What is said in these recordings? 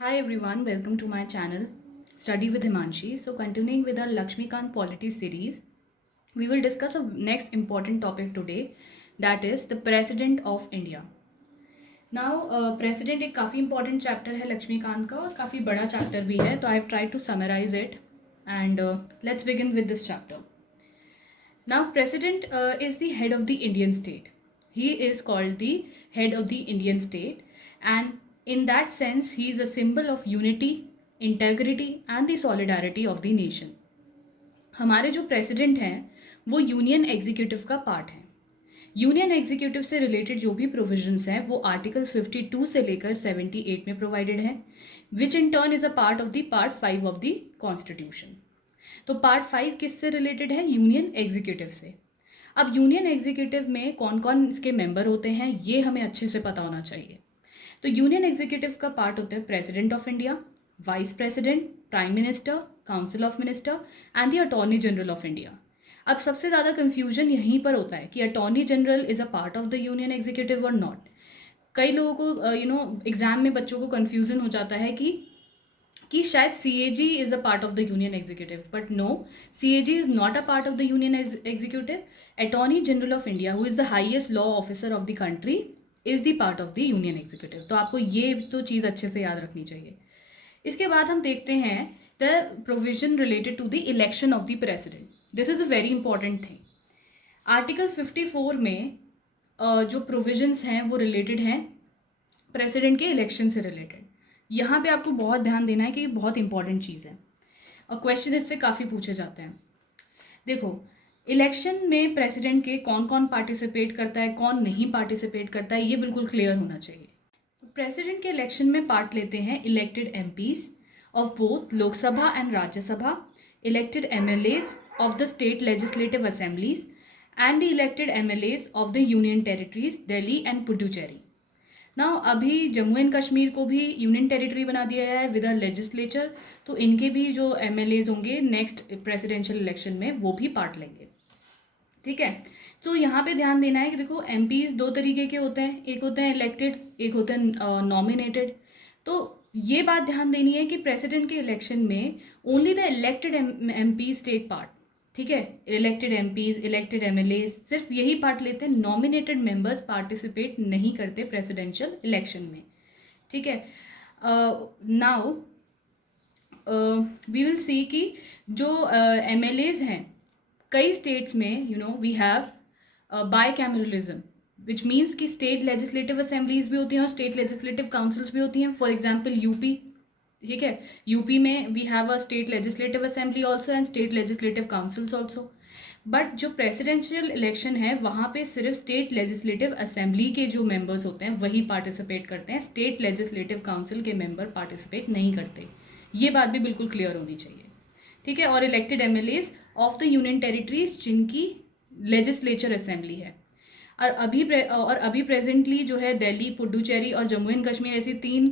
Hi everyone, welcome to my channel Study with Himanshi. So continuing with our Lakshmikant polity series, we will discuss a next important topic today, that is the President of India. Now President एक काफ़ी important chapter है लक्ष्मीकांत का और काफ़ी बड़ा chapter भी है, तो I have tried to summarize it and let's begin with this chapter. Now, President is the head of the Indian state. He is called the head of the Indian state, and in that sense, he is a symbol of unity, integrity, and the solidarity of the nation. हमारे जो president हैं वो union executive का part है. Union executive से related जो भी provisions हैं वो आर्टिकल 52 से लेकर 78 में प्रोवाइडेड है, which in turn is a part of the part 5 of the constitution. तो पार्ट 5 किससे रिलेटेड है? यूनियन एग्जीक्यूटिव से. अब यूनियन एग्जीक्यूटिव में कौन कौन इसके मेंबर होते हैं ये हमें अच्छे से पता होना चाहिए. तो यूनियन एग्जीक्यूटिव का पार्ट होता है president of India, vice president, prime minister, council of minister and the attorney general of India. अब सबसे ज़्यादा कन्फ्यूजन यहीं पर होता है कि attorney general is a part of the union executive और नॉट. कई लोगों को एग्जाम में बच्चों को कन्फ्यूजन हो जाता है कि शायद CAG is a part of the union executive, but no, CAG is not a part of the union executive. Attorney general of India, who is the highest law officer of the country, is the part of the union executive. तो आपको ये तो चीज़ अच्छे से याद रखनी चाहिए. इसके बाद हम देखते हैं the provision related to the election of the president. This is a very important thing. Article 54 में जो प्रोविजंस हैं वो रिलेटेड हैं प्रेसिडेंट के इलेक्शन से रिलेटेड. यहाँ पे आपको बहुत ध्यान देना है कि ये बहुत इंपॉर्टेंट चीज़ है और क्वेश्चन इससे काफ़ी पूछे जाते हैं. देखो, इलेक्शन में प्रेसिडेंट के कौन कौन पार्टिसिपेट करता है, कौन नहीं पार्टिसिपेट करता है, ये बिल्कुल क्लियर होना चाहिए. प्रेसिडेंट के इलेक्शन में पार्ट लेते हैं elected MPs of both Lok Sabha and Rajya Sabha, elected MLAs of the state legislative assemblies and the elected MLAs of the union territories Delhi and Puducherry. Now अभी जम्मू एंड कश्मीर को भी यूनियन टेरिटरी बना दिया गया है विद अ लेजिस्लेचर, तो इनके भी जो MLAs होंगे नेक्स्ट प्रेसिडेंशियल इलेक्शन में वो भी पार्ट लेंगे. ठीक है, तो यहाँ पे ध्यान देना है कि देखो MPs दो तरीके के होते हैं, एक होते हैं इलेक्टेड, एक होते हैं नॉमिनेटेड. तो ये बात ध्यान देनी है कि प्रेसिडेंट के इलेक्शन में only the elected MPs take part. ठीक है, इलेक्टेड MPs, इलेक्टेड MLAs सिर्फ यही पार्ट लेते हैं, नॉमिनेटेड मेंबर्स पार्टिसिपेट नहीं करते प्रेसिडेंशियल इलेक्शन में. ठीक है, नाउ वी विल सी कि जो MLAs हैं कई स्टेट्स में we have bicameralism, which means कि स्टेट लेजिस्लेटिव असेंबलीज भी होती हैं और स्टेट लेजिस्लेटिव काउंसिल्स भी होती हैं. For example UP. ठीक है, यूपी में we have a state legislative assembly also and state legislative councils also. But जो प्रेसिडेंशियल इलेक्शन है वहाँ पे सिर्फ स्टेट लेजिस्लेटिव असेंबली के जो मेंबर्स होते हैं वही पार्टिसिपेट करते हैं, स्टेट लेजिस्लेटिव काउंसिल के मेंबर पार्टिसिपेट नहीं करते. ये बात भी बिल्कुल क्लियर होनी चाहिए. ठीक है, और elected MLAs of the union territories जिनकी लेजिस्लेचर असेंबली है. और अभी प्रेजेंटली जो है दिल्ली, पुडुचेरी और जम्मू एंड कश्मीर ऐसी 3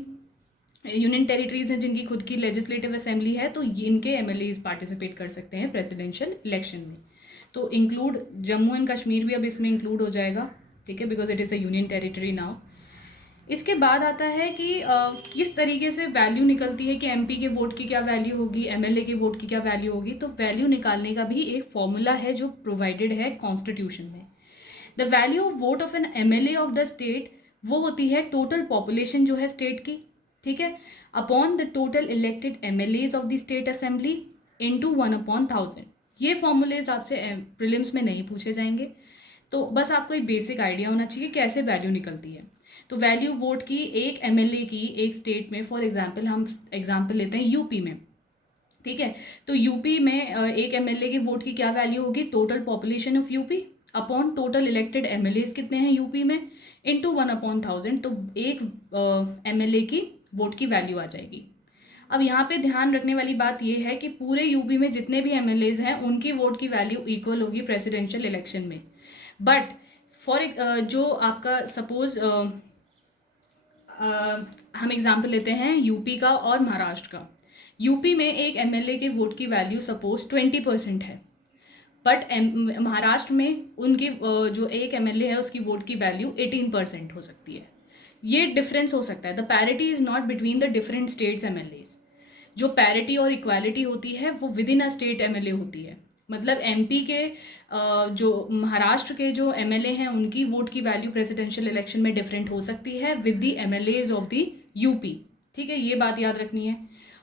यूनियन टेरिटरीज हैं जिनकी खुद की लेजिस्लेटिव असेंबली है, तो इनके MLAs पार्टिसिपेट कर सकते हैं प्रेसिडेंशियल इलेक्शन में. तो इंक्लूड जम्मू एंड कश्मीर भी अब इसमें इंक्लूड हो जाएगा. ठीक है, because it is a union territory now. इसके बाद आता है कि किस तरीके से वैल्यू निकलती है कि MP के वोट की क्या वैल्यू होगी, MLA के वोट की क्या वैल्यू होगी. तो वैल्यू निकालने का भी एक फॉर्मूला है जो प्रोवाइडेड है कॉन्स्टिट्यूशन में. The value of vote of an MLA of the state वो होती है टोटल पॉपुलेशन जो है स्टेट की. ठीक है, upon the total elected MLAs of the state assembly into 1/1000. ये फॉर्मूलेज आपसे प्रीलिम्स में नहीं पूछे जाएंगे, तो बस आपको एक बेसिक आइडिया होना चाहिए कैसे वैल्यू निकलती है. तो वैल्यू वोट की एक MLA की एक स्टेट में, फॉर एग्जांपल हम एग्जांपल लेते हैं यूपी में. ठीक है, तो यूपी में एक MLA के वोट की क्या वैल्यू होगी? Total population of UP upon total elected MLAs कितने हैं यूपी में इनटू 1/1000. तो एक MLA की वोट की वैल्यू आ जाएगी. अब यहाँ पे ध्यान रखने वाली बात ये है कि पूरे यूपी में जितने भी MLAs हैं उनकी वोट की वैल्यू इक्वल होगी प्रेसिडेंशियल इलेक्शन में. बट फॉर जो आपका सपोज हम एग्जाम्पल लेते हैं यूपी का और महाराष्ट्र का. यूपी में एक MLA के वोट की वैल्यू सपोज 20% है, बट महाराष्ट्र में उनके जो एक MLA है उसकी वोट की वैल्यू 18% हो सकती है. ये डिफरेंस हो सकता है। The parity is not between the different states MLAs. जो पैरिटी और इक्वालिटी होती है वो with in a state MLA होती है। मतलब एमपी के जो महाराष्ट्र के जो एमएलए हैं उनकी वोट की वैल्यू प्रेसिडेंशियल इलेक्शन में डिफरेंट हो सकती है with the MLAs of the UP. ठीक है, ये बात याद रखनी है।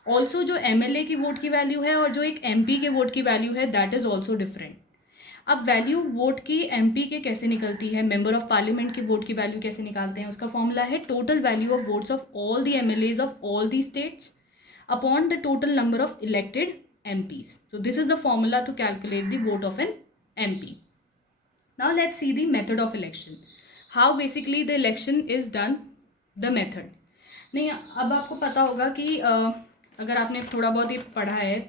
ऑल्सो जो एमएलए की वोट की वैल्यू है और जो एक एमपी के वोट की वैल्यू है दैट इज़ ऑल्सो डिफरेंट। अब वैल्यू वोट की एमपी के कैसे निकलती है, मेंबर ऑफ पार्लियामेंट की वोट की वैल्यू कैसे निकालते हैं, उसका फॉर्मूला है total value of votes of all the MLAs of all the states upon the total number of elected MPs. So this is the formula to calculate the vote of an MP. Now let's see the method of election. How basically the election is done, the method. नहीं, अब आपको पता होगा कि अगर आपने थोड़ा बहुत ही पढ़ा है,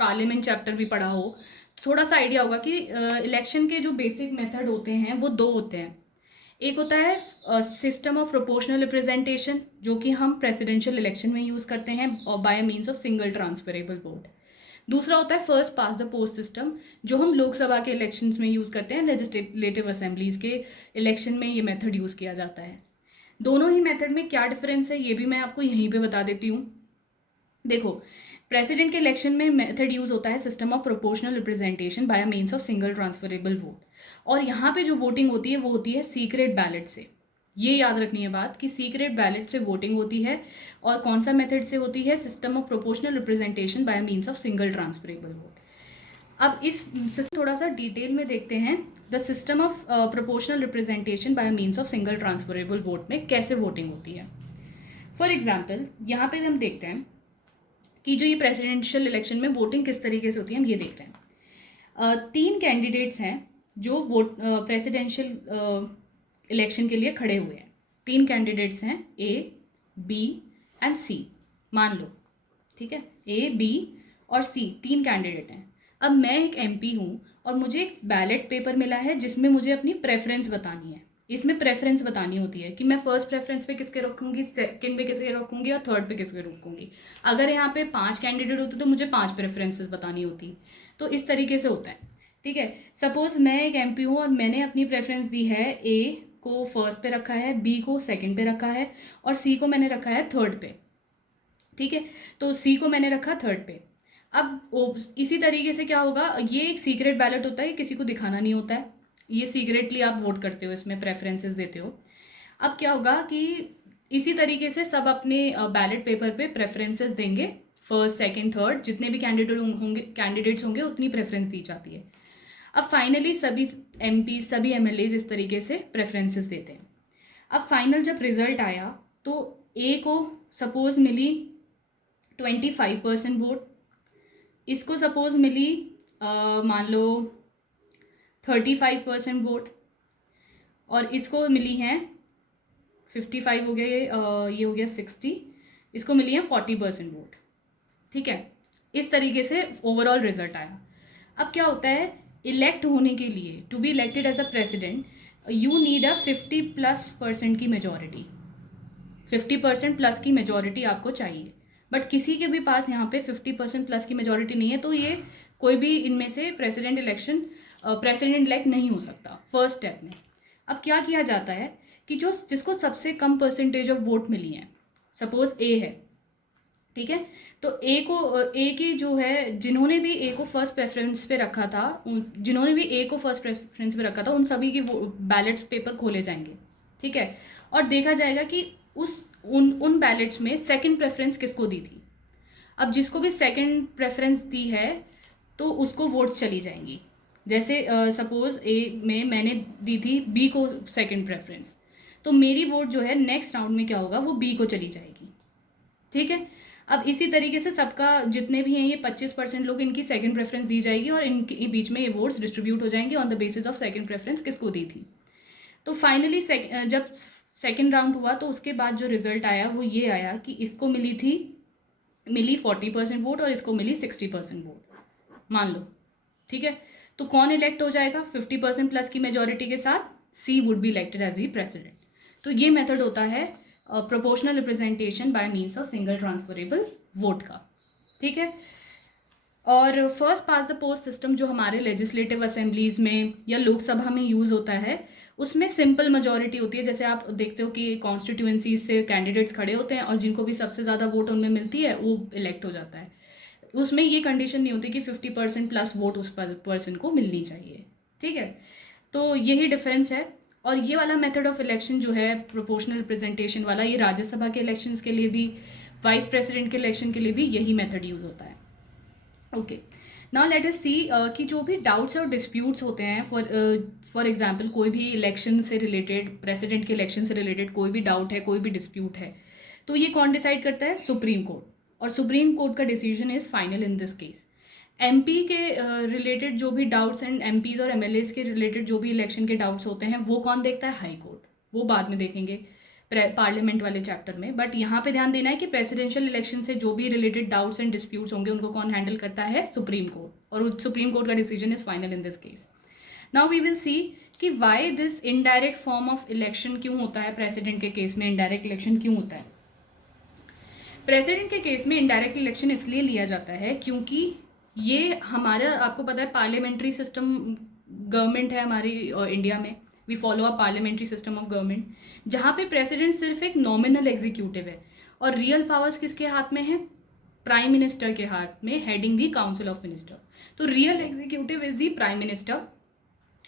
पार्लियामेंट चैप्टर भी पढ़ा हो, तो थोड़ा सा आइडिया होगा कि इलेक्शन के जो बेसिक मेथड होते हैं वो दो होते हैं। एक होता है सिस्टम ऑफ प्रोपोर्शनल रिप्रेजेंटेशन, जो कि हम प्रेसिडेंशियल इलेक्शन में यूज़ करते हैं और bye means of single transferable vote. दूसरा होता है first past the post system, जो हम लोकसभा के इलेक्शंस में यूज़ करते हैं, लेजिस्लेटिव असेंबलीज के इलेक्शन में ये मेथड यूज़ किया जाता है। दोनों ही मेथड में क्या डिफरेंस है ये भी मैं आपको यहीं पे बता देती हूँ। देखो, प्रेसिडेंट के इलेक्शन में मेथड यूज़ होता है system of proportional representation by means of single transferable vote, और यहाँ पे जो वोटिंग होती है वो होती है सीक्रेट बैलेट से। ये याद रखनी है बात कि सीक्रेट बैलेट से वोटिंग होती है, और कौन सा मेथड से होती है, system of proportional representation by means of single transferable vote. अब इस थोड़ा सा डिटेल में देखते हैं the system of proportional representation by means of single transferable vote में कैसे वोटिंग होती है। फॉर एग्जाम्पल यहाँ पे हम देखते हैं कि जो ये प्रेसिडेंशियल इलेक्शन में वोटिंग किस तरीके से होती है, हम ये देख रहे हैं। 3 कैंडिडेट्स हैं जो वोट प्रेसिडेंशियल इलेक्शन के लिए खड़े हुए हैं। 3 कैंडिडेट्स हैं, ए, बी एंड सी, मान लो, ठीक है, ए, बी और सी 3 कैंडिडेट हैं। अब मैं एक एमपी हूँ और मुझे एक बैलेट पेपर मिला है जिसमें मुझे अपनी प्रेफरेंस बतानी है। इसमें प्रेफरेंस बतानी होती है कि मैं फर्स्ट प्रेफरेंस पे किसके रखूँगी, सेकंड पे किसके रखूँगी और थर्ड पे किसके रखूँगी। अगर यहाँ पे 5 कैंडिडेट होते तो मुझे 5 प्रेफरेंसेस बतानी होती। तो इस तरीके से होता है, ठीक है। सपोज मैं एक एमपी हूँ और मैंने अपनी प्रेफरेंस दी है, ए को फर्स्ट पे रखा है, बी को सेकंड पे रखा है और सी को मैंने रखा है थर्ड पे, ठीक है। तो सी को मैंने रखा थर्ड पे। अब इसी तरीके से क्या होगा, ये एक सीक्रेट बैलेट होता है, किसी को दिखाना नहीं होता है, ये सीक्रेटली आप वोट करते हो, इसमें प्रेफरेंसेस देते हो। अब क्या होगा कि इसी तरीके से सब अपने बैलेट पेपर पे प्रेफरेंसेस देंगे, फर्स्ट सेकंड थर्ड, जितने भी कैंडिडेट्स होंगे उतनी प्रेफरेंस दी जाती है। अब फाइनली सभी एमपी सभी एमएलएज इस तरीके से प्रेफरेंसेस देते हैं। अब फाइनल जब रिजल्ट आया तो ए को सपोज मिली 25% वोट, इसको सपोज मिली मान लो 35% वोट, और इसको मिली हैं 55 हो गए, ये हो गया 60, इसको मिली हैं 40% वोट, ठीक है। इस तरीके से ओवरऑल रिजल्ट आया। अब क्या होता है, इलेक्ट होने के लिए, to be elected as a president you need a 50+% की मेजॉरिटी, 50% प्लस की मेजॉरिटी आपको चाहिए। बट किसी के भी पास यहाँ पे 50% प्लस की मेजॉरिटी नहीं है, तो ये कोई भी इनमें से प्रेसिडेंट इलेक्ट नहीं हो सकता फर्स्ट स्टेप में। अब क्या किया जाता है कि जिसको सबसे कम परसेंटेज ऑफ वोट मिली है, सपोज ए है, ठीक है, तो ए की जो है, जिन्होंने भी ए को फर्स्ट प्रेफरेंस पे रखा था, उन सभी की बैलेट्स पेपर खोले जाएंगे, ठीक है, और देखा जाएगा कि उन बैलेट्स में सेकंड प्रेफरेंस किसको दी थी। अब जिसको भी सेकंड प्रेफरेंस दी है तो उसको वोट चली जाएंगी। जैसे सपोज ए में मैंने दी थी बी को सेकंड प्रेफरेंस, तो मेरी वोट जो है नेक्स्ट राउंड में क्या होगा, वो बी को चली जाएगी, ठीक है। अब इसी तरीके से सबका जितने भी हैं ये 25% लोग, इनकी सेकंड प्रेफरेंस दी जाएगी और इनके बीच में ये वोट्स डिस्ट्रीब्यूट हो जाएंगे on the basis of second preference किसको दी थी। तो फाइनली जब सेकंड राउंड हुआ तो उसके बाद जो रिजल्ट आया वो ये आया कि इसको मिली 40% वोट और इसको मिली 60% वोट, मान लो, ठीक है। तो कौन इलेक्ट हो जाएगा, 50% प्लस की मेजॉरिटी के साथ she would be elected as the president. तो ये मेथड होता है proportional representation by means of single transferable vote का, ठीक है। और first past the post system जो हमारे लेजिस्लेटिव असेंबलीज में या लोकसभा में यूज़ होता है, उसमें सिंपल मेजॉरिटी होती है, जैसे आप देखते हो कि कॉन्स्टिट्यूएंसी से कैंडिडेट्स खड़े होते हैं और जिनको भी सबसे ज़्यादा वोट उनमें मिलती है वो इलेक्ट हो जाता है। उसमें ये कंडीशन नहीं होती कि 50% प्लस वोट उस पर्सन को मिलनी चाहिए, ठीक है। तो यही डिफरेंस है। और ये वाला मेथड ऑफ इलेक्शन जो है प्रोपोर्शनल रिप्रेजेंटेशन वाला, ये राज्यसभा के इलेक्शंस के लिए भी, वाइस प्रेसिडेंट के इलेक्शन के लिए भी यही मेथड यूज़ होता है। ओके, नाउ लेट अस सी कि जो भी डाउट्स और डिस्प्यूट्स होते हैं, फॉर एग्जांपल कोई भी इलेक्शन से रिलेटेड, प्रेसिडेंट के इलेक्शन से रिलेटेड कोई भी डाउट है, कोई भी डिस्प्यूट है, तो ये कौन डिसाइड करता है? Supreme Court. और सुप्रीम कोर्ट का decision is final in this case. MP के रिलेटेड जो भी डाउट्स एंड एमपीज और एमएलएस के रिलेटेड जो भी इलेक्शन के डाउट्स होते हैं वो कौन देखता है? High court. वो बाद में देखेंगे पार्लियामेंट वाले चैप्टर में। बट यहाँ पे ध्यान देना है कि प्रेसिडेंशियल इलेक्शन से जो भी रिलेटेड डाउट्स एंड डिस्प्यूट्स होंगे उनको कौन हैंडल करता है? Supreme Court. और सुप्रीम कोर्ट का decision is final in this case. Now we will see कि why this indirect form of election क्यों होता है। प्रेसिडेंट के केस में इनडायरेक्ट इलेक्शन क्यों होता है? प्रेसिडेंट के केस में इनडायरेक्ट इलेक्शन इसलिए लिया जाता है क्योंकि ये हमारा, आपको पता है, पार्लियामेंट्री सिस्टम गवर्नमेंट है हमारी इंडिया में। We follow a parliamentary system of government, जहाँ पे प्रेसिडेंट सिर्फ एक नॉमिनल एग्जीक्यूटिव है और रियल पावर्स किसके हाथ में है? प्राइम मिनिस्टर के हाथ में, heading the council of minister. तो real executive is the prime minister,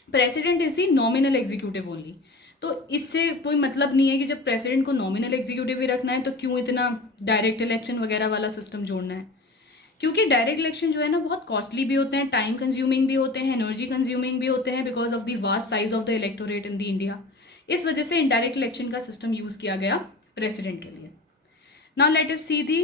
president is the nominal executive only. तो इससे कोई मतलब नहीं है कि जब प्रेसिडेंट को नॉमिनल एग्जीक्यूटिव ही रखना है तो क्यों इतना डायरेक्ट इलेक्शन वगैरह वाला सिस्टम जोड़ना है। क्योंकि डायरेक्ट इलेक्शन जो है ना बहुत कॉस्टली भी होते हैं, टाइम कंज्यूमिंग भी होते हैं, एनर्जी कंज्यूमिंग भी होते हैं, because of the vast size of the electorate in the India. इस वजह से इनडायरेक्ट इलेक्शन का सिस्टम यूज किया गया प्रेसिडेंट के लिए। Now let us see the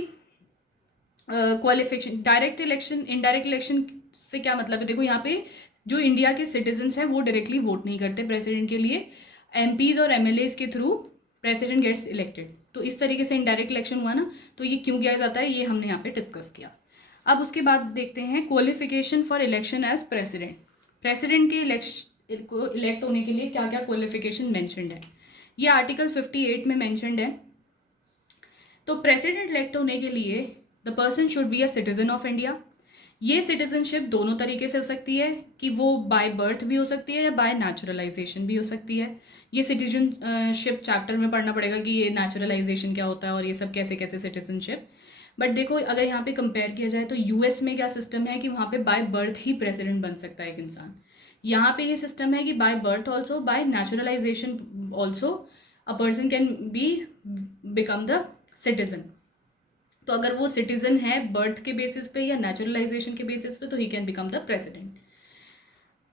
qualification. Direct election, indirect election से क्या मतलब है? देखो यहाँ पे जो इंडिया के सिटीजन्स हैं वो डायरेक्टली वोट नहीं करते प्रेसिडेंट के लिए, एमपीज और एमएलएस के थ्रू प्रेसिडेंट गेट्स इलेक्टेड। तो इस तरीके से इनडायरेक्ट इलेक्शन हुआ ना, तो ये क्यों किया जाता है ये हमने यहाँ पे डिस्कस किया। अब उसके बाद देखते हैं qualification for election as president. President के इलेक्शन को इलेक्ट होने के लिए क्या क्या क्वालिफिकेशन मैंशनड है, ये आर्टिकल 58 में मैंशनड है। तो प्रेसिडेंट इलेक्ट होने के लिए the person should be a citizen of India. ये सिटीजनशिप दोनों तरीके से हो सकती है, कि वो बाय बर्थ भी हो सकती है या बाय नेचुरलाइजेशन भी हो सकती है। ये सिटीजनशिप चैप्टर में पढ़ना पड़ेगा कि ये नेचुरलाइजेशन क्या होता है और ये सब कैसे कैसे सिटीजनशिप। बट देखो अगर यहाँ पे कंपेयर किया जाए तो यूएस में क्या सिस्टम है कि वहाँ पे बाय बर्थ ही प्रेसिडेंट बन सकता है एक इंसान। यहाँ पे ये सिस्टम है कि by birth also, bye naturalisation also a person can be become the citizen. तो अगर वो सिटीजन है बर्थ के बेसिस पे या नेचुरलाइजेशन के बेसिस पे तो he can become the president.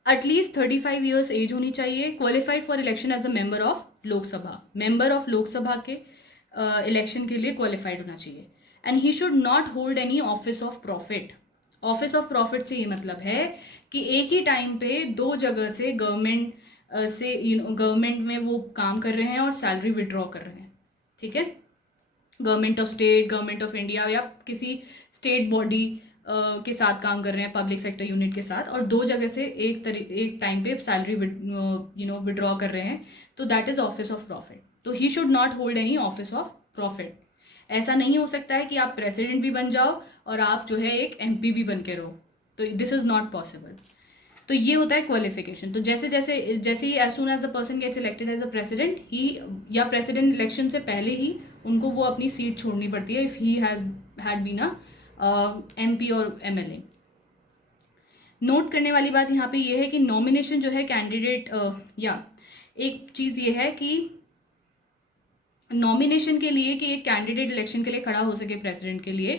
At least 35 years age होनी चाहिए। Qualified for election as a member of Lok Sabha, member of Lok Sabha के इलेक्शन के लिए क्वालिफाइड होना चाहिए। And he should not hold any office of profit. Office of profit से ये मतलब है कि एक ही टाइम पे दो जगह से गवर्नमेंट से गवर्नमेंट में वो काम कर रहे हैं और सैलरी विड्रॉ कर रहे हैं, ठीक है। Government of state, government of India या किसी स्टेट बॉडी के साथ काम कर रहे हैं, पब्लिक सेक्टर यूनिट के साथ, और दो जगह से एक टाइम पे सैलरी विड्रॉ कर रहे हैं, तो that is office of profit. तो he should not hold any office of profit. ऐसा नहीं हो सकता है कि आप प्रेसिडेंट भी बन जाओ और आप जो है एक एमपी भी बन के रहो, तो दिस इज नॉट पॉसिबल। तो ये होता है क्वालिफिकेशन। तो जैसे जैसे जैसे ही as soon as the person gets elected as a president, he या प्रेसिडेंट इलेक्शन से पहले ही उनको वो अपनी सीट छोड़नी पड़ती है if he had been a MP और एमएलए। नोट करने वाली बात यहाँ पे ये है कि नॉमिनेशन जो है कैंडिडेट या एक चीज़ ये है कि नॉमिनेशन के लिए कि एक कैंडिडेट इलेक्शन के लिए खड़ा हो सके प्रेसिडेंट के लिए,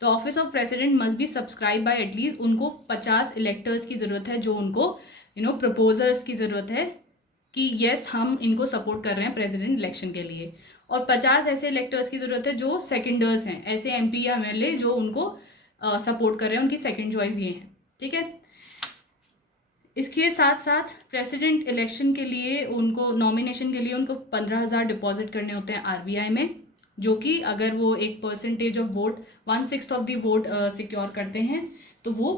तो office of president must be subscribe bye at least, उनको 50 इलेक्टर्स की ज़रूरत है, जो उनको प्रपोजर्स की ज़रूरत है कि येस हम इनको सपोर्ट कर रहे हैं प्रेसिडेंट इलेक्शन के लिए। और 50 ऐसे इलेक्टर्स की ज़रूरत है जो सेकेंडर्स हैं, ऐसे एमपी या एमएलए जो उनको सपोर्ट कर रहे हैं, उनकी सेकेंड चॉइस ये हैं, ठीक है। इसके साथ साथ प्रेसिडेंट इलेक्शन के लिए उनको, नॉमिनेशन के लिए उनको 15,000 डिपॉजिट करने होते हैं आरबीआई में, जो कि अगर वो एक percentage of vote 1/6 of the vote secure करते हैं तो वो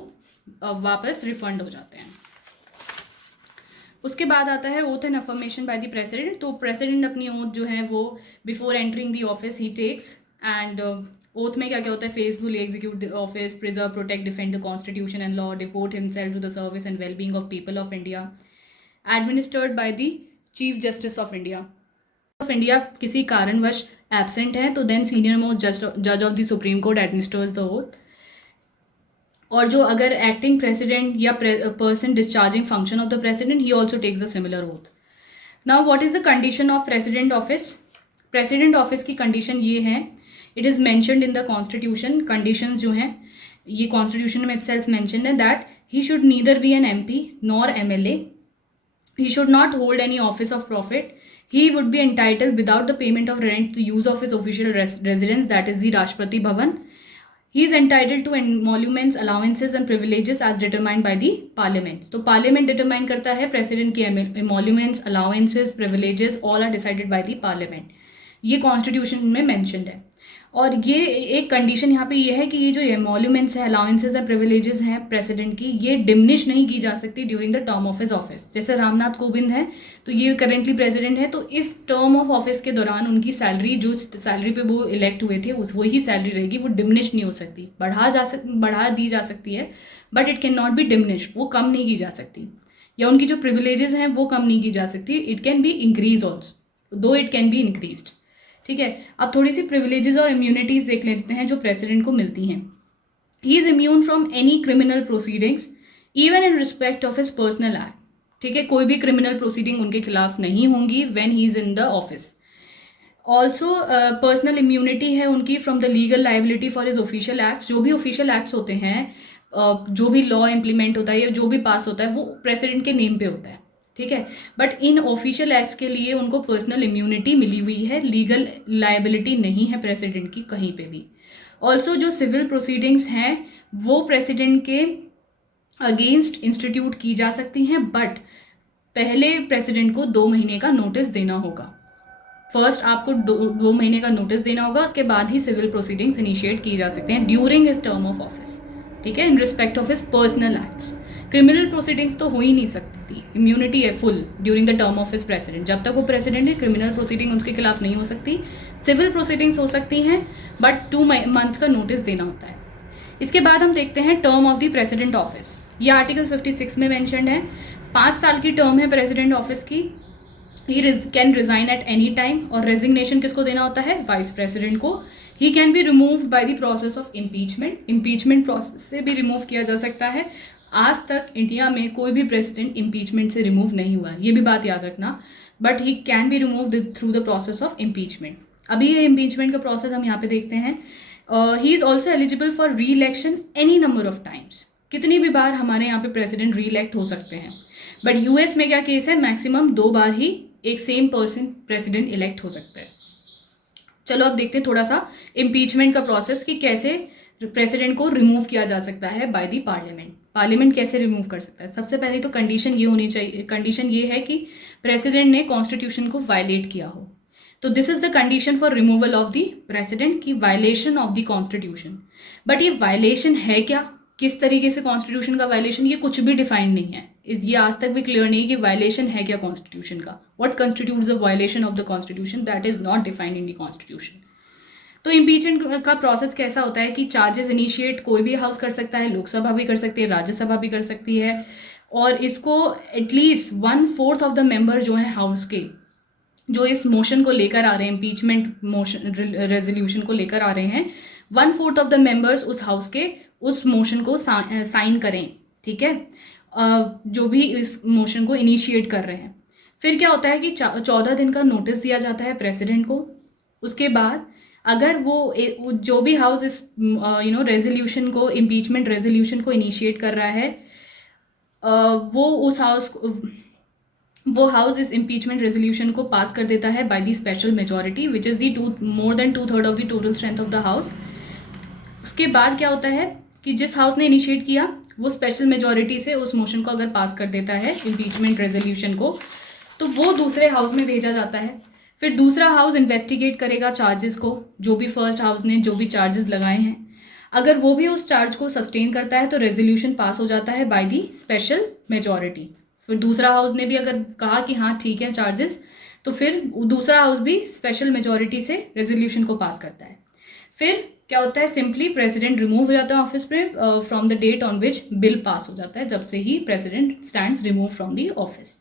वापस रिफंड हो जाते हैं। उसके बाद आता है oath and affirmation by the president. तो प्रेसिडेंट अपनी ओथ जो है वो before entering the office he takes, and oath में क्या क्या होता है? Faithfully execute the office, preserve, protect, defend the constitution and law, devote himself to the service and wellbeing of people of India, administered by the chief justice of India किसी कारणवश absent है तो then senior most जज of the supreme court administers the oath. और जो अगर acting president या person discharging function of the president, he also takes the similar oath. Now what is the condition of president office? President office की condition ये है, it is mentioned in the constitution. Conditions जो हैं ये constitution में itself mentioned है that he should neither be an MP nor MLA, he should not hold any office of profit, he would be entitled without the payment of rent to use of his official residence, that is the Rashtrapati Bhavan. He is entitled to emoluments, allowances and privileges as determined by the parliament. तो parliament determine करता है president की emoluments, allowances, privileges all are decided by the parliament. ये constitution में mentioned है। और ये एक कंडीशन यहाँ पे ये है कि ये जो एमोल्यूमेंट्स हैं, अलाउंसेस हैं, प्रिविलेजेस हैं प्रेसिडेंट की, ये डिमिनिश नहीं की जा सकती during the term of his office. जैसे रामनाथ कोविंद है तो ये करेंटली प्रेसिडेंट है, तो इस टर्म ऑफ ऑफिस के दौरान उनकी सैलरी, जो सैलरी पे वो इलेक्ट हुए थे उस वही सैलरी रहेगी, वो डिमिनिश नहीं हो सकती। बढ़ा दी जा सकती है but it can not be diminish, वो कम नहीं की जा सकती। या उनकी जो प्रिविलेजेस हैं वो कम नहीं की जा सकती, it can be increase also, दो इट कैन बी इंक्रीज्ड। ठीक है, अब थोड़ी सी प्रिविलेजेस और इम्यूनिटीज देख लेते हैं जो प्रेसिडेंट को मिलती हैं। He is immune from any criminal proceedings even in respect of his personal act. ठीक है, कोई भी क्रिमिनल प्रोसीडिंग उनके खिलाफ नहीं होंगी when he is in the office. Also personal immunity है उनकी from the legal liability for his official acts. जो भी ऑफिशियल एक्ट्स होते हैं, जो भी लॉ इम्प्लीमेंट होता है या जो भी पास होता है वो प्रेसिडेंट के नेम पे होता है। ठीक है, बट इन ऑफिशियल एक्ट्स के लिए उनको पर्सनल इम्यूनिटी मिली हुई है, लीगल लाइबिलिटी नहीं है प्रेसिडेंट की कहीं पे भी। ऑल्सो जो सिविल प्रोसीडिंग्स हैं वो प्रेसिडेंट के अगेंस्ट इंस्टीट्यूट की जा सकती हैं, बट पहले प्रेसिडेंट को 2 महीने का नोटिस देना होगा। फर्स्ट आपको 2 महीने का नोटिस देना होगा, उसके बाद ही सिविल प्रोसीडिंग्स इनिशिएट की जा सकते हैं during his term of office. ठीक है, in respect of his personal acts. Criminal proceedings तो हो ही नहीं सकती, इम्यूनिटी है full during the term of his president. जब तक वो प्रेसिडेंट है क्रिमिनल प्रोसीडिंग उसके खिलाफ नहीं हो सकती। सिविल प्रोसीडिंग्स हो सकती हैं बट 2 मंथ्स का नोटिस देना होता है। इसके बाद हम देखते हैं term of the president office. ये आर्टिकल 56 में मैंशनड है। 5 साल की टर्म है प्रेसिडेंट ऑफिस की। He can resign at any time, और रेजिग्नेशन किसको देना होता है? वाइस प्रेसिडेंट को। He can be removed by the process of impeachment, impeachment process से भी रिमूव किया जा सकता है। आज तक इंडिया में कोई भी प्रेसिडेंट इम्पीचमेंट से रिमूव नहीं हुआ है, ये भी बात याद रखना, but he can be remove through the process of impeachment. अभी ये इम्पीचमेंट का प्रोसेस हम यहाँ पे देखते हैं। He is also eligible for री election any number of times. कितनी भी बार हमारे यहाँ पे प्रेसिडेंट री इलेक्ट हो सकते हैं, बट यूएस में क्या केस है, मैक्सिमम 2 बार ही एक सेम पर्सन प्रेसिडेंट इलेक्ट हो सकता है। चलो अब देखते हैं थोड़ा सा इम्पीचमेंट का प्रोसेस कि कैसे प्रेसिडेंट को रिमूव किया जा सकता है बाय द पार्लियामेंट। पार्लियामेंट कैसे रिमूव कर सकता है? सबसे पहले तो कंडीशन ये होनी चाहिए, कंडीशन ये है कि प्रेसिडेंट ने कॉन्स्टिट्यूशन को वायलेट किया हो। तो this is the condition for removal of the president की violation of the constitution. But ये वायलेशन है क्या, किस तरीके से कॉन्स्टिट्यूशन का वायलेशन, ये कुछ भी डिफाइंड नहीं है। ये आज तक भी क्लियर नहीं है कि वायलेशन है क्या कॉन्स्टिट्यूशन का। What constitutes the violation of the constitution, that is not defined in the constitution. तो इम्पीचमेंट का प्रोसेस कैसा होता है कि चार्जेस इनिशिएट कोई भी हाउस कर सकता है, लोकसभा भी कर सकती है, राज्यसभा भी कर सकती है, और इसको एटलीस्ट 1/4 ऑफ द मेंबर जो है हाउस के, जो इस मोशन को लेकर आ रहे हैं, इम्पीचमेंट मोशन रेजोल्यूशन को लेकर आ रहे हैं, 1/4 ऑफ द मेंबर्स उस हाउस के उस मोशन को साइन करें। ठीक है, जो भी इस मोशन को इनिशिएट कर रहे हैं। फिर क्या होता है कि 14 दिन का नोटिस दिया जाता है प्रेसिडेंट को। उसके बाद अगर वो जो भी हाउस इस रेजोल्यूशन को, इम्पीचमेंट रेजोल्यूशन को इनिशिएट कर रहा है, वो हाउस इस इम्पीचमेंट रेजोल्यूशन को पास कर देता है by the special majority which is the more than 2/3 of the total strength of the house. उसके बाद क्या होता है कि जिस हाउस ने इनिशिएट किया वो स्पेशल मेजॉरिटी से उस मोशन को अगर पास कर देता है, इम्पीचमेंट रेजोल्यूशन को, तो वो दूसरे हाउस में भेजा जाता है। फिर दूसरा हाउस इन्वेस्टिगेट करेगा चार्जेस को, जो भी फर्स्ट हाउस ने जो भी चार्जेस लगाए हैं। अगर वो भी उस चार्ज को सस्टेन करता है तो रेजोल्यूशन पास हो जाता है बाय दी स्पेशल मेजॉरिटी। फिर दूसरा हाउस ने भी अगर कहा कि हाँ ठीक है चार्जेस, तो फिर दूसरा हाउस भी स्पेशल मेजॉरिटी से रेजोल्यूशन को पास करता है। फिर क्या होता है, सिंपली प्रेसिडेंट रिमूव हो जाता है ऑफिस में from the date on which bill pass हो जाता है, जब से ही president stands remove from the office.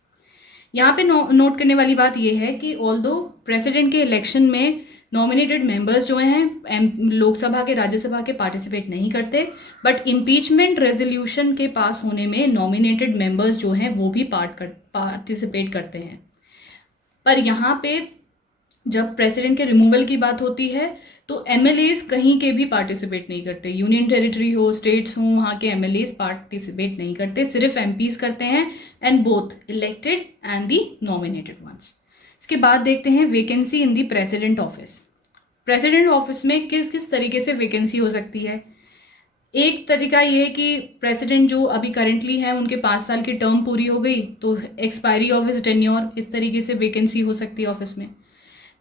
यहाँ पे नोट करने वाली बात ये है कि ऑल्दो प्रेसिडेंट के इलेक्शन में नॉमिनेटेड मेंबर्स जो हैं लोकसभा के राज्यसभा के पार्टिसिपेट नहीं करते, बट इम्पीचमेंट रेजोल्यूशन के पास होने में नॉमिनेटेड मेंबर्स जो हैं वो भी पार्टिसिपेट करते हैं। पर यहाँ पे जब प्रेसिडेंट के रिमूवल की बात होती है तो एमएलएज कहीं के भी पार्टिसिपेट नहीं करते। यूनियन टेरिटरी हो, स्टेट्स हों, वहाँ के एमएलएज पार्टिसिपेट नहीं करते, सिर्फ एमपीज करते हैं, and both elected and the nominated ones. इसके बाद देखते हैं vacancy in the president office. President office में किस किस तरीके से वैकेंसी हो सकती है। एक तरीका ये है कि प्रेसिडेंट जो अभी करेंटली हैं उनके 5 साल की टर्म पूरी हो गई तो एक्सपायरी ऑफ हिज टेन्योर, इस तरीके से वैकेंसी हो सकती है ऑफिस में।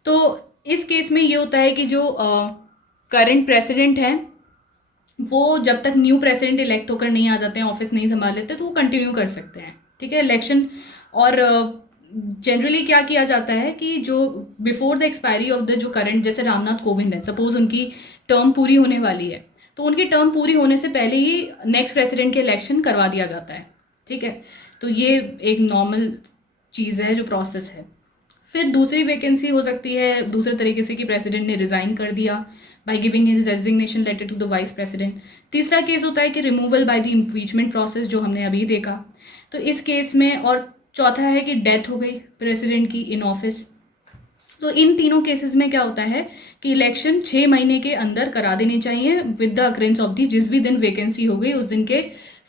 तो इस केस में ये होता है कि जो करंट प्रेसिडेंट हैं वो जब तक न्यू प्रेसिडेंट इलेक्ट होकर नहीं आ जाते हैं, ऑफिस नहीं संभाल लेते, तो वो कंटिन्यू कर सकते हैं, ठीक है, इलेक्शन। और जनरली क्या किया जाता है कि जो before the expiry of the जो करंट, जैसे रामनाथ कोविंद है, सपोज उनकी टर्म पूरी होने वाली है, तो उनकी टर्म पूरी होने से पहले ही नेक्स्ट प्रेसिडेंट के इलेक्शन करवा दिया जाता है, ठीक है। तो ये एक नॉर्मल चीज़ है, जो प्रोसेस है। फिर दूसरी वैकेंसी हो सकती है दूसरे तरीके से कि प्रेसिडेंट ने रिज़ाइन कर दिया by giving his resignation letter to the vice president. तीसरा केस होता है कि removal by the impeachment process, जो हमने अभी देखा। तो इस केस में, और चौथा है कि डेथ हो गई प्रेसिडेंट की इन ऑफिस। तो इन तीनों केसेस में क्या होता है कि इलेक्शन 6 महीने के अंदर करा देनी चाहिए with the occurrence of the, जिस भी दिन वैकेंसी हो गई उस दिन के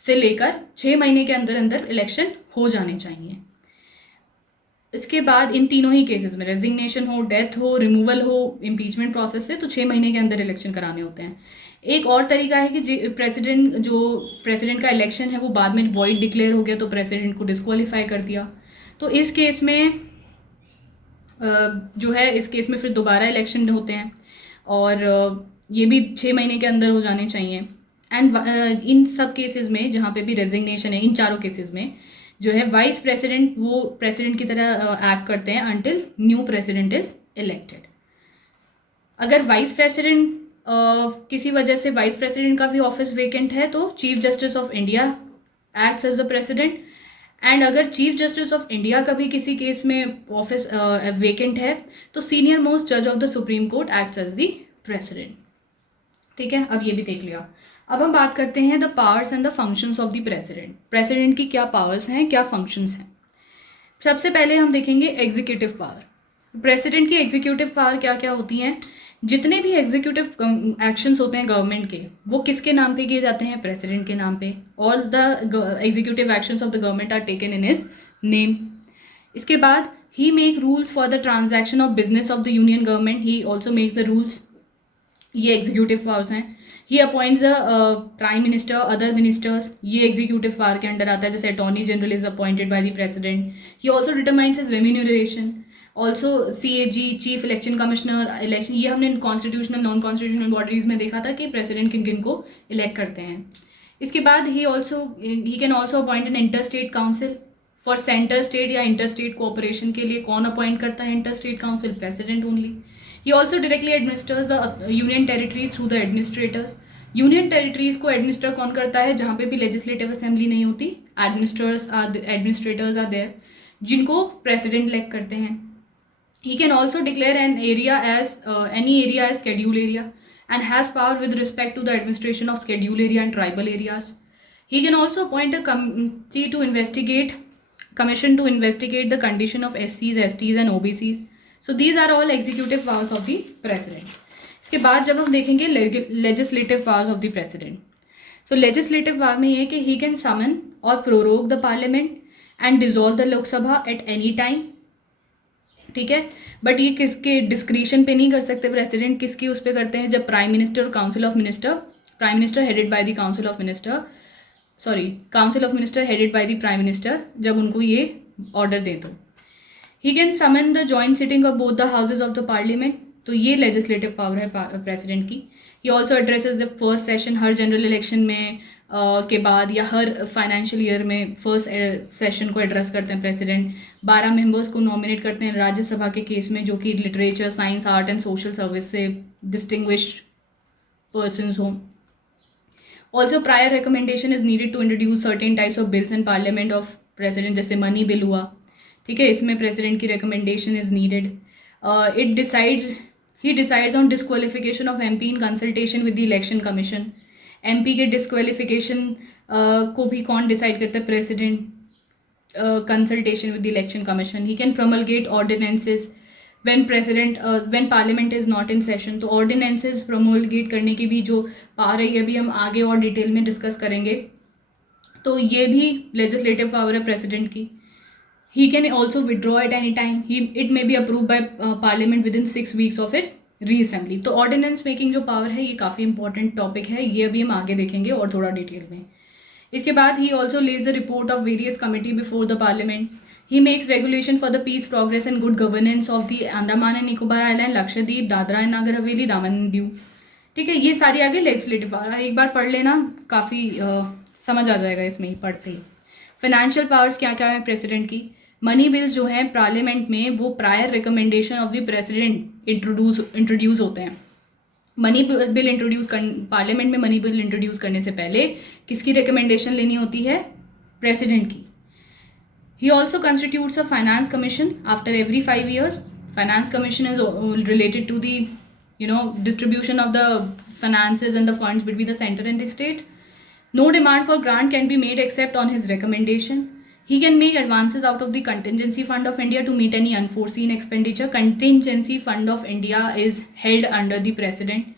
से लेकर 6 महीने के अंदर अंदर इलेक्शन हो जाने चाहिए। इसके बाद इन तीनों ही केसेस में, रेजिग्नेशन हो, डेथ हो, रिमूवल हो, इम्पीचमेंट प्रोसेस से, तो 6 महीने के अंदर इलेक्शन कराने होते हैं। एक और तरीका है कि प्रेसिडेंट का इलेक्शन है वो बाद में वॉइड डिक्लेयर हो गया तो प्रेसिडेंट को डिस्क्वालीफाई कर दिया। तो इस केस में जो है, इस केस में फिर दोबारा इलेक्शन होते हैं और ये भी 6 महीने के अंदर हो जाने चाहिए। एंड इन सब केसेस में जहाँ पे भी रेजिग्नेशन है, इन चारों केसेस में जो है वाइस प्रेसिडेंट वो प्रेसिडेंट की तरह एक्ट करते हैं until new president is elected. अगर वाइस प्रेसिडेंट किसी वजह से वाइस प्रेसिडेंट का भी ऑफिस वेकेंट है तो chief justice of India acts as the president. And अगर चीफ जस्टिस ऑफ इंडिया का भी किसी केस में ऑफिस वेकेंट है तो सीनियर मोस्ट जज of the supreme court acts as the president, ठीक है। अब ये भी देख लिया। अब हम बात करते हैं the powers and the functions of the president. President की क्या पावर्स हैं, क्या फंक्शंस हैं। सबसे पहले हम देखेंगे एग्जीक्यूटिव पावर। प्रेसिडेंट की एग्जीक्यूटिव पावर क्या क्या होती हैं। जितने भी एग्जीक्यूटिव एक्शंस होते हैं गवर्नमेंट के, वो किसके नाम पे किए जाते हैं, प्रेसिडेंट के नाम पे। All the executive actions of the government are taken in his name. इसके बाद he make rules for the transaction of business of the union government, he also makes the rules. ये एग्जीक्यूटिव पावर्स हैं। He appoints the prime minister, other ministers, ये executive power के under आता है। जैसे attorney general is appointed by the president. He also determines his remuneration. Also CAG, chief election commissioner, election, ये हमने constitutional non constitutional bodies में देखा था कि प्रेसिडेंट किन किन को इलेक्ट करते हैं। इसके बाद he can also appoint an inter state council for centre state या इंटर स्टेट कोऑपरेशन के लिए। कौन अपॉइंट करता है inter state council, president only. He also directly administers the union territories through the administrators. Union territories को administer कौन करता है, जहाँ पे भी लेजिस्लेटिव असेंबली नहीं होती, एडमिनिस्ट्रेटर्स आर देयर, जिनको प्रेसिडेंट इलेक्ट करते हैं। He can also declare an area as any area as schedule area and has power with respect to the administration of schedule area and tribal areas. He can also appoint a commission to investigate the condition of SCs, STs and OBCs. So these are all executive powers of the president. इसके बाद जब हम देखेंगे legislative powers of the president. So legislative power में ये है कि he can summon or prorogue the parliament and dissolve the Lok Sabha at any time. ठीक है, बट ये किसके डिस्क्रिशन पे नहीं कर सकते प्रेसिडेंट, किसकी उस पर करते हैं, जब प्राइम मिनिस्टर और council of minister, prime minister headed by the council of minister, council of minister headed by the prime minister, जब उनको ये ऑर्डर दे दो। He can summon the joint sitting of both the houses of the parliament. तो ये legislative power है president की। He also addresses the first session, हर जनरल इलेक्शन में के बाद या हर फाइनेंशियल ईयर में फर्स्ट सेशन को एड्रेस करते हैं प्रेसिडेंट। 12 मेंबर्स को नॉमिनेट करते हैं राज्यसभा के केस में, जो कि literature, science, art and social service से डिस्टिंग्विश्ड पर्सन्स हों। Also prior recommendation is needed to introduce certain types of bills in parliament of president, जैसे मनी बिल हुआ, ठीक है, इसमें प्रेसिडेंट की recommendation is needed. He decides on disqualification of MP in consultation with the election commission. MP के disqualification को भी कौन डिसाइड करता है? President. Consultation with the election commission. He can promulgate ordinances when parliament is not in session. तो ordinances promulgate करने की भी जो पावर है ये भी हम आगे और डिटेल में डिस्कस करेंगे. तो ये भी लेजिस्लेटिव पावर है प्रेसिडेंट की. ही can also withdraw at any time. It may be approve by parliament with in 6 weeks of it reassembly. तो ऑर्डिनेंस मेकिंग जो पावर है ये काफ़ी इंपॉर्टेंट टॉपिक है, ये अभी हम आगे देखेंगे और थोड़ा डिटेल में. इसके बाद he also Lay's the report of various committee before the parliament. He makes regulation for the peace, progress and good governance of the Andaman and Nicobar Island, Lakshadweep, Dadra and Nagar Haveli, Daman and Diu. ठीक है, ये सारी आगे legislative power. एक बार पढ़ लेना, काफ़ी समझ आ जाएगा इसमें ही पढ़ते ही. फाइनेंशियल पावर्स क्या क्या है प्रेसिडेंट की? मनी बिल्स जो हैं पार्लियामेंट में वो prior recommendation of the president introduce होते हैं. मनी बिल इंट्रोड्यूस कर पार्लियामेंट में मनी बिल इंट्रोड्यूस करने से पहले किसकी रिकमेंडेशन लेनी होती है? प्रेसिडेंट की. He also constitutes a finance commission after every 5 years. Finance commission is related to the, distribution of the finances and the funds between the center and the state. No demand for grant can be made except on his recommendation. He can make advances out of the contingency fund of India to meet any unforeseen expenditure. Contingency fund of India is held under the president.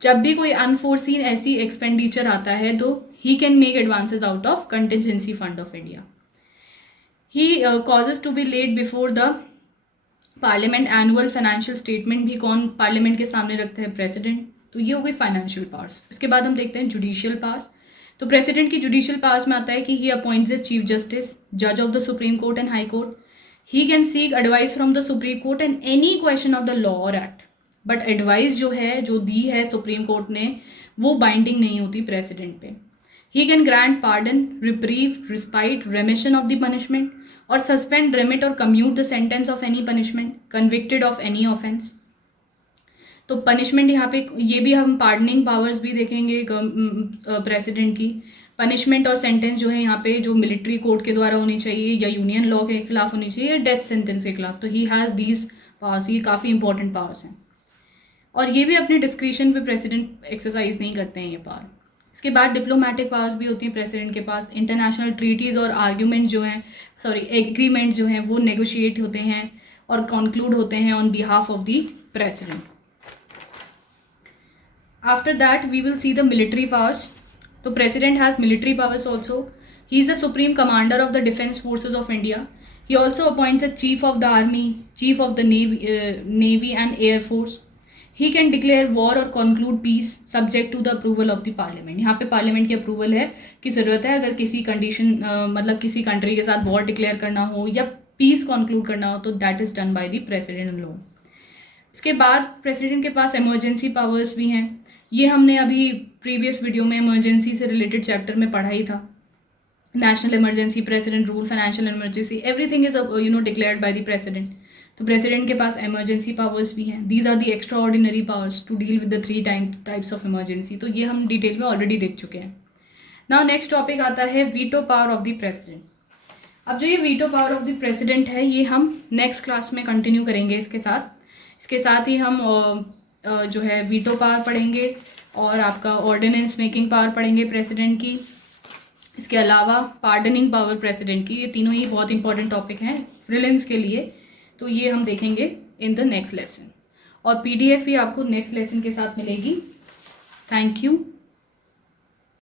जब भी कोई unforeseen ऐसी expenditure आता है तो he can make advances out of contingency fund of India. He causes to be laid before the parliament annual financial statement. भी कौन parliament के सामने रखते हैं? प्रेसिडेंट. तो ये हो गई फाइनेंशियल पावर्स. इसके बाद हम देखते हैं जुडिशियल पावर्स. तो प्रेसिडेंट की जुडिशियल पावर्स में आता है कि ही अपॉइंट्स द चीफ जस्टिस, जज of the supreme court and high court. He can seek advice from the supreme court and any question of the law और एक्ट. बट एडवाइस जो है जो दी है सुप्रीम कोर्ट ने वो बाइंडिंग नहीं होती प्रेसिडेंट पे. He can grant pardon, reprieve, respite, remission of the punishment or suspend, remit or commute the sentence of any punishment convicted of any offence. तो पनिशमेंट यहाँ पे ये भी हम पार्डनिंग पावर्स भी देखेंगे प्रेसिडेंट की. पनिशमेंट और सेंटेंस जो है यहाँ पे जो मिलिट्री कोर्ट के द्वारा होनी चाहिए या यूनियन लॉ के खिलाफ होनी चाहिए या डेथ सेंटेंस के खिलाफ. तो ही हैज़ दीज पावर्स. ये काफ़ी इंपॉर्टेंट पावर्स हैं और ये भी अपने डिस्क्रिशन पे प्रेसिडेंट एक्सरसाइज नहीं करते हैं ये पावर. इसके बाद डिप्लोमेटिक पावर्स भी होती हैं प्रेसिडेंट के पास. इंटरनेशनल ट्रीटीज़ और आर्ग्यूमेंट जो हैं एग्रीमेंट जो हैं वो नेगोशिएट होते हैं और कंक्लूड होते हैं on behalf of the president. After that we will see the military powers. तो president has military powers also. He is the supreme commander of the defence forces of India. He also appoints the chief of the army, chief of the navy and air force. He can declare war और conclude peace subject to the approval of the parliament. यहाँ पे parliament की approval है की ज़रूरत है अगर किसी कंडीशन मतलब किसी कंट्री के साथ वॉर डिक्लेयर करना हो या पीस कंक्लूड करना हो तो that is done by the president alone. इसके बाद प्रेसिडेंट के पास इमरजेंसी पावर्स भी हैं. ये हमने अभी प्रीवियस वीडियो में इमरजेंसी से रिलेटेड चैप्टर में पढ़ा ही था. National emergency, president rule, financial emergency, everything is declared by the president. तो प्रेसिडेंट के पास इमरजेंसी पावर्स भी हैं. These are the extraordinary powers to deal with the 3 types of emergency. तो ये हम डिटेल में ऑलरेडी देख चुके हैं. नाउ नेक्स्ट टॉपिक आता है veto power of the president. अब जो ये veto power of the president है ये हम नेक्स्ट क्लास में कंटिन्यू करेंगे. इसके साथ ही हम जो है वीटो पावर पढ़ेंगे और आपका ऑर्डिनेंस मेकिंग पावर पढ़ेंगे प्रेसिडेंट की. इसके अलावा पार्डनिंग पावर प्रेसिडेंट की. ये तीनों ही बहुत इंपॉर्टेंट टॉपिक हैं प्रीलिम्स के लिए. तो ये हम देखेंगे इन द नेक्स्ट लेसन और PDF भी आपको नेक्स्ट लेसन के साथ मिलेगी. Thank you.